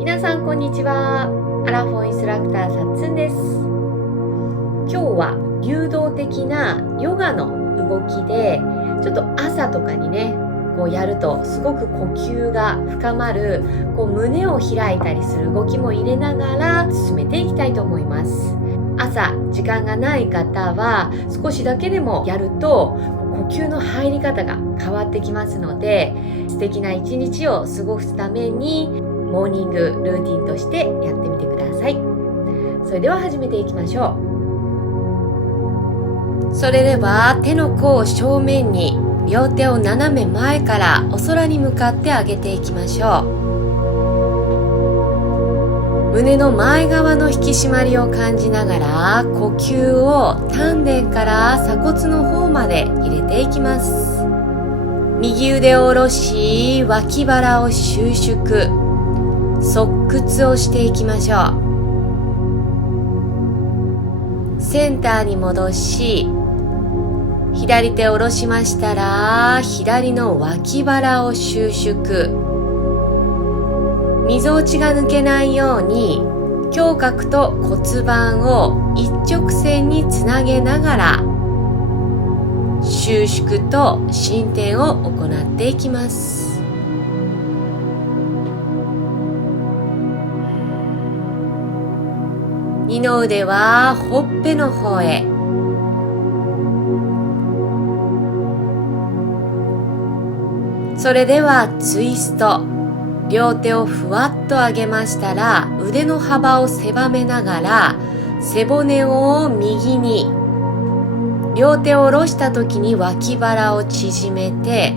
皆さんこんにちは。アラフォーインストラクターさっつんです。今日は流動的なヨガの動きで、ちょっと朝とかにねこうやるとすごく呼吸が深まる、胸を開いたりする動きも入れながら進めていきたいと思います。朝時間がない方は少しだけでもやると呼吸の入り方が変わってきますので、素敵な一日を過ごすためにモーニングルーティンとしてやってみてください。それでは始めていきましょう。それでは手の甲を正面に、両手を斜め前からお空に向かって上げていきましょう。胸の前側の引き締まりを感じながら、呼吸を丹田から鎖骨の方まで入れていきます。右腕を下ろし、脇腹を収縮、側屈をしていきましょう。センターに戻し、左手を下ろしましたら、左の脇腹を収縮。みぞおちが抜けないように、胸郭と骨盤を一直線につなげながら、収縮と伸展を行っていきます。二の腕はほっぺの方へ。それではツイスト。両手をふわっと上げましたら、腕の幅を狭めながら背骨を右に、両手を下ろした時に脇腹を縮めて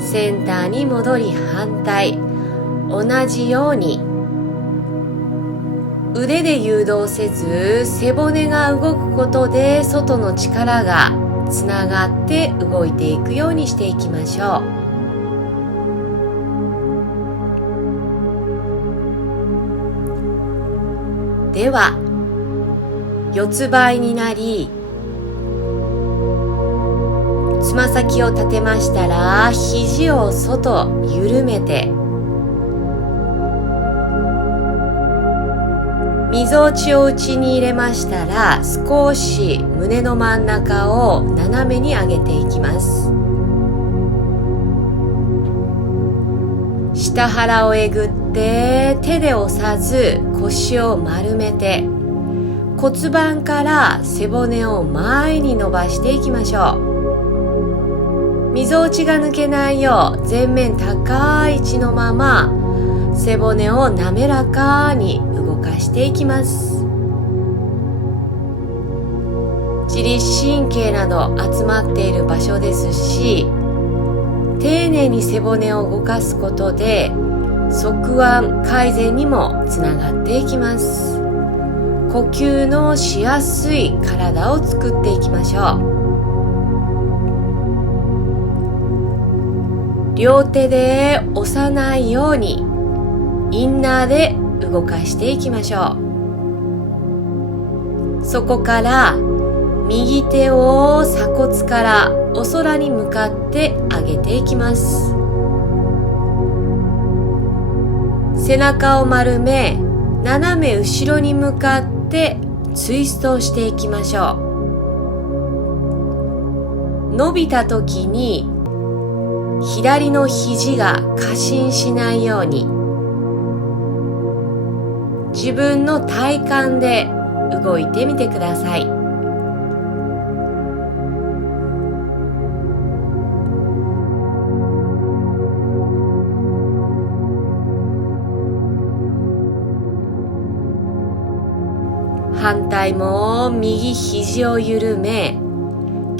センターに戻り、反対同じように腕で誘導せず、背骨が動くことで外の力がつながって動いていくようにしていきましょう。では四つ倍になり、つま先を立てましたら、肘を外緩めて、みぞおちを内に入れましたら、少し胸の真ん中を斜めに上げていきます。下腹をえぐって手で押さず、腰を丸めて骨盤から背骨を前に伸ばしていきましょう。みぞおちが抜けないよう、前面高い位置のまま背骨を滑らかに動かしていきます。自律神経など集まっている場所ですし、丁寧に背骨を動かすことで側腕改善にもつながっていきます。呼吸のしやすい体を作っていきましょう。両手で押さないようにインナーで動かしていきましょう。そこから右手を鎖骨からお空に向かって上げていきます。背中を丸め、斜め後ろに向かってツイストをしていきましょう。伸びた時に左の肘が過伸しないように、自分の体感で動いてみてください。反対も右肘を緩め、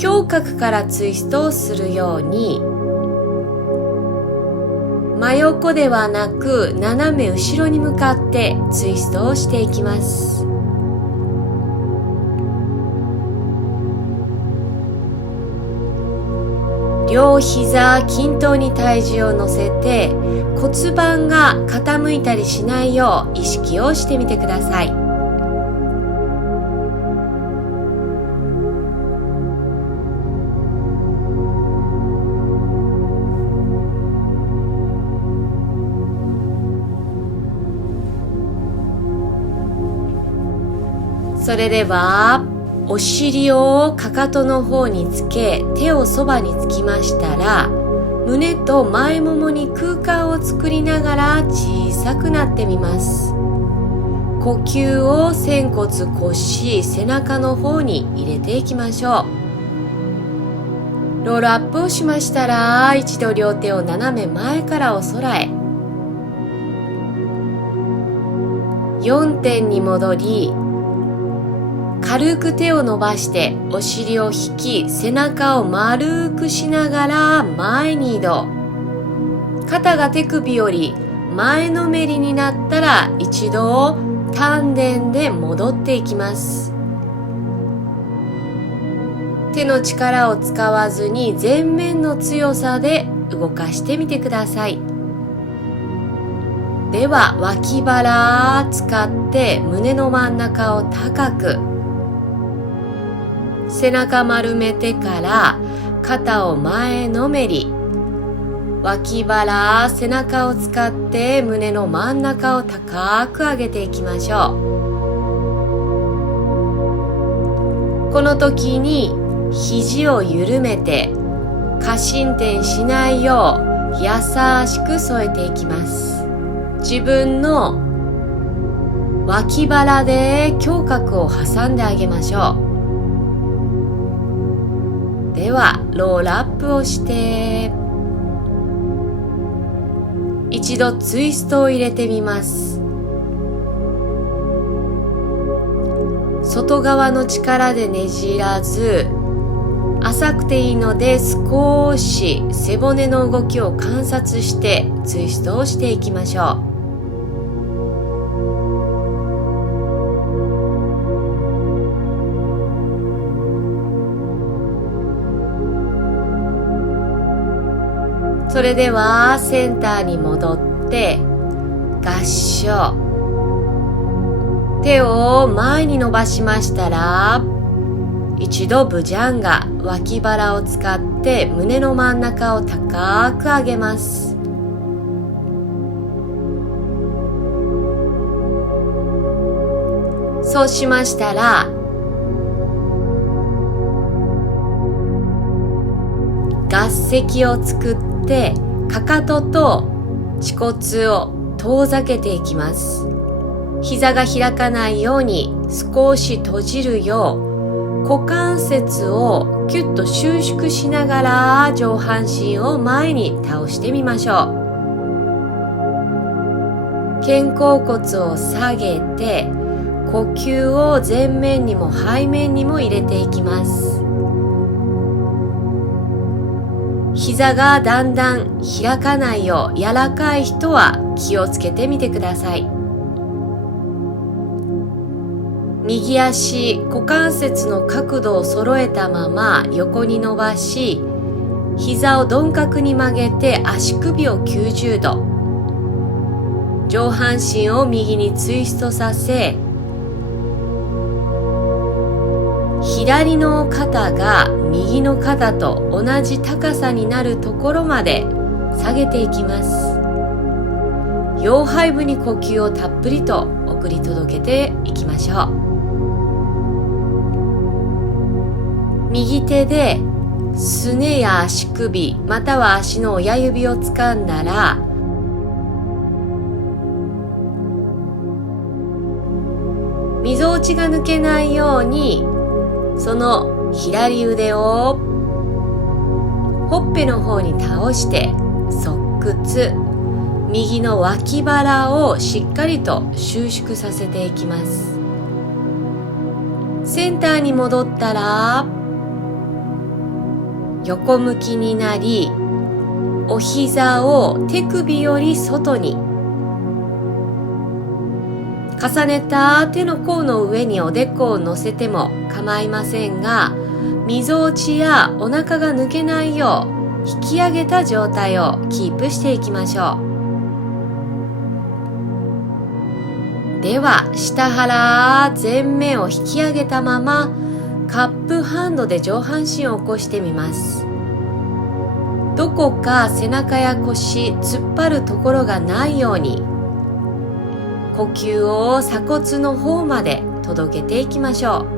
胸郭からツイストをするように、真横ではなく斜め後ろに向かってツイストをしていきます。両膝均等に体重を乗せて、骨盤が傾いたりしないよう意識をしてみてください。それではお尻をかかとの方につけ、手をそばにつきましたら、胸と前ももに空間を作りながら小さくなってみます。呼吸を仙骨、腰、背中の方に入れていきましょう。ロールアップをしましたら、一度両手を斜め前からお空へ。4点に戻り、軽く手を伸ばしてお尻を引き、背中を丸くしながら前に移動。肩が手首より前のめりになったら一度丹田で戻っていきます。手の力を使わずに前面の強さで動かしてみてください。では脇腹使って胸の真ん中を高く、背中丸めてから肩を前のめり、脇腹、背中を使って胸の真ん中を高く上げていきましょう。この時に肘を緩めて過伸展しないよう優しく添えていきます。自分の脇腹で胸郭を挟んであげましょう。ではロールアップをして一度ツイストを入れてみます。外側の力でねじらず、浅くていいので少し背骨の動きを観察してツイストをしていきましょう。それではセンターに戻って合掌。手を前に伸ばしましたら、一度ブジャンガ、脇腹を使って胸の真ん中を高く上げます。そうしましたら、合石を作ってかかとと恥骨を遠ざけていきます。膝が開かないように少し閉じるよう股関節をキュッと収縮しながら上半身を前に倒してみましょう。肩甲骨を下げて呼吸を前面にも背面にも入れていきます。膝がだんだん開かないよう柔らかい人は気をつけてみてください。右足、股関節の角度を揃えたまま横に伸ばし、膝を鈍角に曲げて足首を90度。上半身を右にツイストさせ、左の肩が右の肩と同じ高さになるところまで下げていきます。腰背部に呼吸をたっぷりと送り届けていきましょう。右手ですねや足首または足の親指を掴んだら、みぞおちが抜けないようにその左腕をほっぺの方に倒して側屈、右の脇腹をしっかりと収縮させていきます。センターに戻ったら横向きになり、お膝を手首より外に、重ねた手の甲の上におでこを乗せても構いませんが、みぞおちやお腹が抜けないよう引き上げた状態をキープしていきましょう。では下腹前面を引き上げたままカップハンドで上半身を起こしてみます。どこか背中や腰突っ張るところがないように呼吸を鎖骨の方まで届けていきましょう。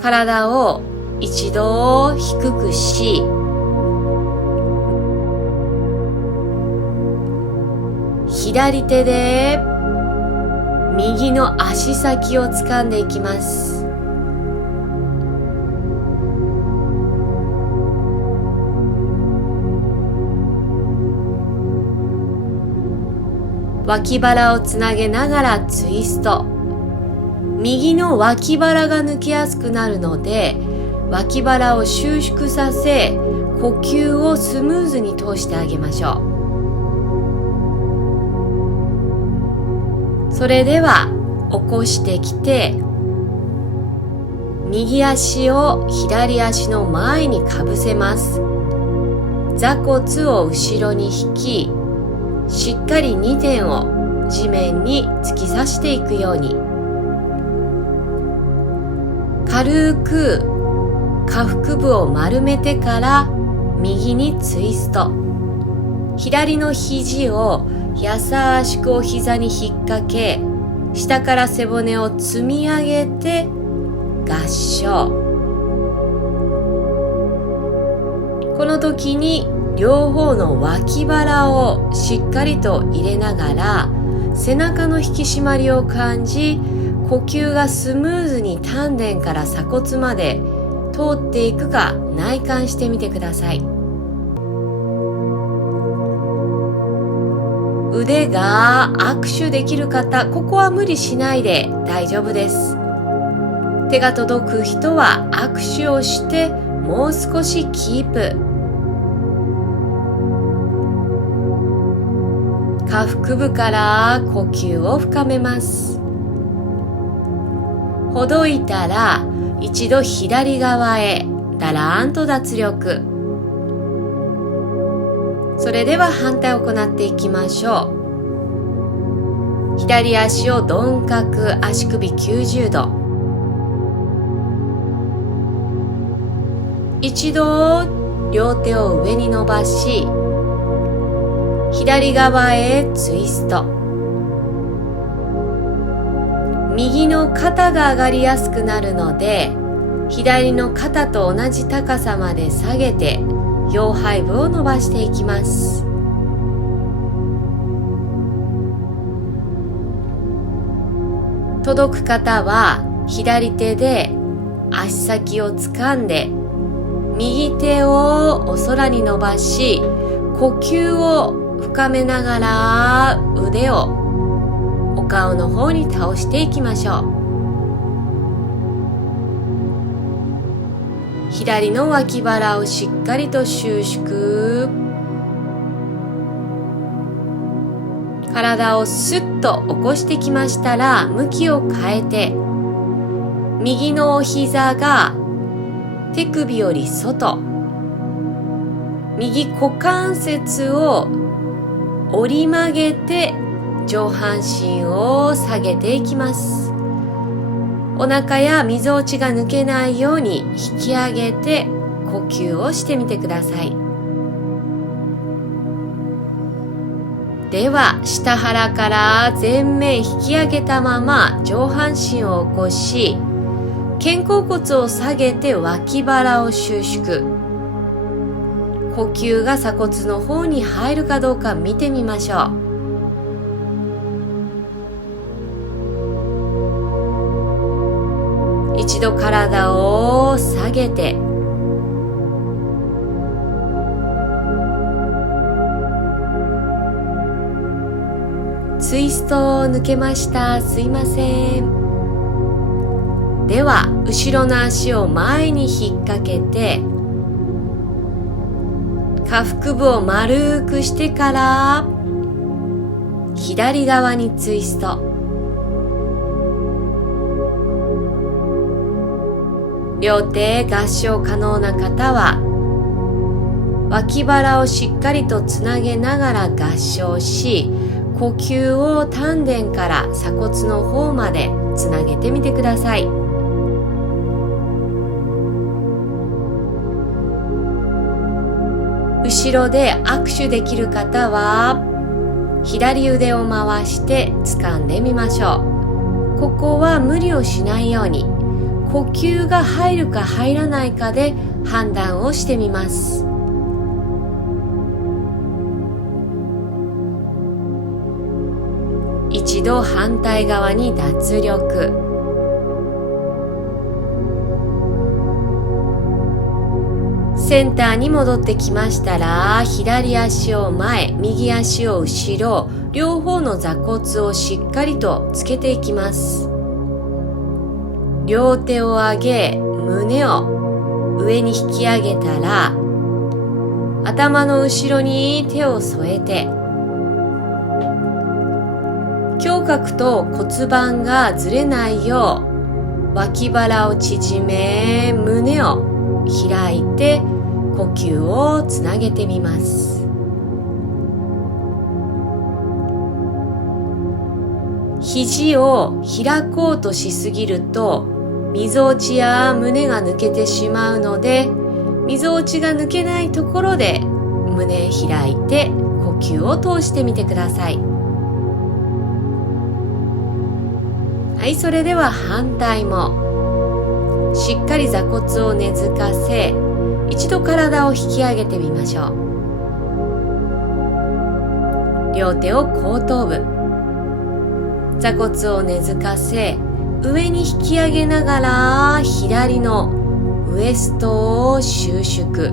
体を一度低くし、左手で右の足先を掴んでいきます。脇腹をつなげながらツイスト。右の脇腹が抜けやすくなるので、脇腹を収縮させ、呼吸をスムーズに通してあげましょう。それでは起こしてきて、右足を左足の前にかぶせます。座骨を後ろに引き、しっかり2点を地面に突き刺していくように、軽く下腹部を丸めてから右にツイスト。左の肘を優しくお膝に引っ掛け、下から背骨を積み上げて合掌。この時に両方の脇腹をしっかりと入れながら、背中の引き締まりを感じ、呼吸がスムーズに丹田から鎖骨まで通っていくか内観してみてください。腕が握手できる方、ここは無理しないで大丈夫です。手が届く人は握手をしてもう少しキープ。下腹部から呼吸を深めます。ほどいたら一度左側へだらーんと脱力。それでは反対を行っていきましょう。左足を鈍角、足首90度。一度両手を上に伸ばし、左側へツイスト。右の肩が上がりやすくなるので、左の肩と同じ高さまで下げて腰背部を伸ばしていきます。届く方は左手で足先を掴んで、右手をお空に伸ばし、呼吸を深めながら腕をお顔の方に倒していきましょう。左の脇腹をしっかりと収縮。体をスッと起こしてきましたら、向きを変えて、右のお膝が手首より外、右股関節を折り曲げて上半身を下げていきます。お腹やみぞおちが抜けないように引き上げて呼吸をしてみてください。では下腹から前面引き上げたまま上半身を起こし、肩甲骨を下げて脇腹を収縮。呼吸が鎖骨の方に入るかどうか見てみましょう。一度体を下げて、ツイストを抜けました。すいません。では後ろの足を前に引っ掛けて、下腹部を丸くしてから左側にツイスト。両手合掌可能な方は脇腹をしっかりとつなげながら合掌し、呼吸を丹田から鎖骨の方までつなげてみてください。後ろで握手できる方は左腕を回して掴んでみましょう。ここは無理をしないように、呼吸が入るか入らないかで判断をしてみます。一度反対側に脱力。センターに戻ってきましたら、左足を前、右足を後ろ、両方の座骨をしっかりとつけていきます。両手を上げ、胸を上に引き上げたら、頭の後ろに手を添えて、胸郭と骨盤がずれないよう、脇腹を縮め、胸を開いて、呼吸をつなげてみます。肘を開こうとしすぎると、みぞおちや胸が抜けてしまうので、みぞおちが抜けないところで胸開いて呼吸を通してみてください。はい、それでは反対もしっかり座骨をねずかせ、一度体を引き上げてみましょう。両手を後頭部、座骨をねずかせ、上に引き上げながら左のウエストを収縮。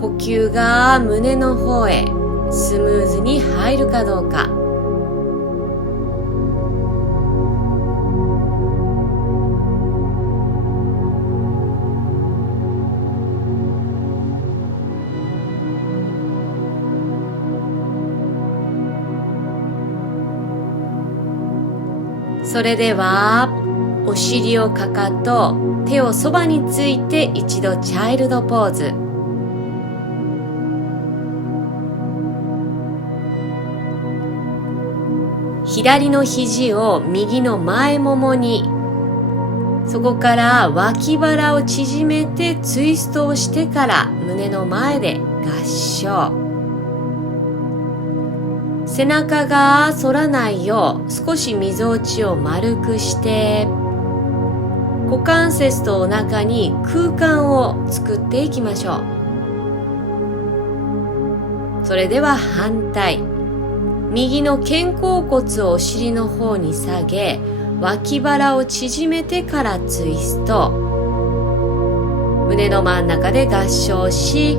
呼吸が胸の方へスムーズに入るかどうか。それではお尻をかかと、手をそばについて一度チャイルドポーズ。左の肘を右の前ももに、そこから脇腹を縮めてツイストをしてから胸の前で合掌。背中が反らないよう少しみぞおちを丸くして、股関節とお腹に空間を作っていきましょう。それでは反対。右の肩甲骨をお尻の方に下げ、脇腹を縮めてからツイスト。胸の真ん中で合掌し、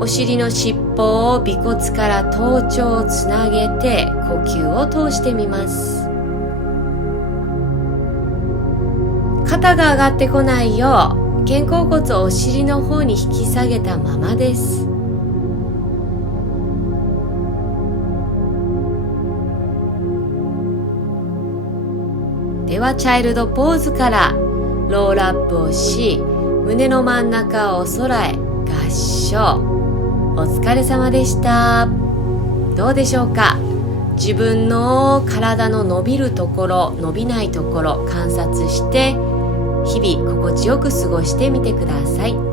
お尻の尻尾を尾骨から頭頂をつなげて呼吸を通してみます。肩が上がってこないよう、肩甲骨をお尻の方に引き下げたままです。ではチャイルドポーズからロールアップをし、胸の真ん中を空へ合掌。お疲れ様でした。どうでしょうか。自分の体の伸びるところ、伸びないところ観察して、日々心地よく過ごしてみてください。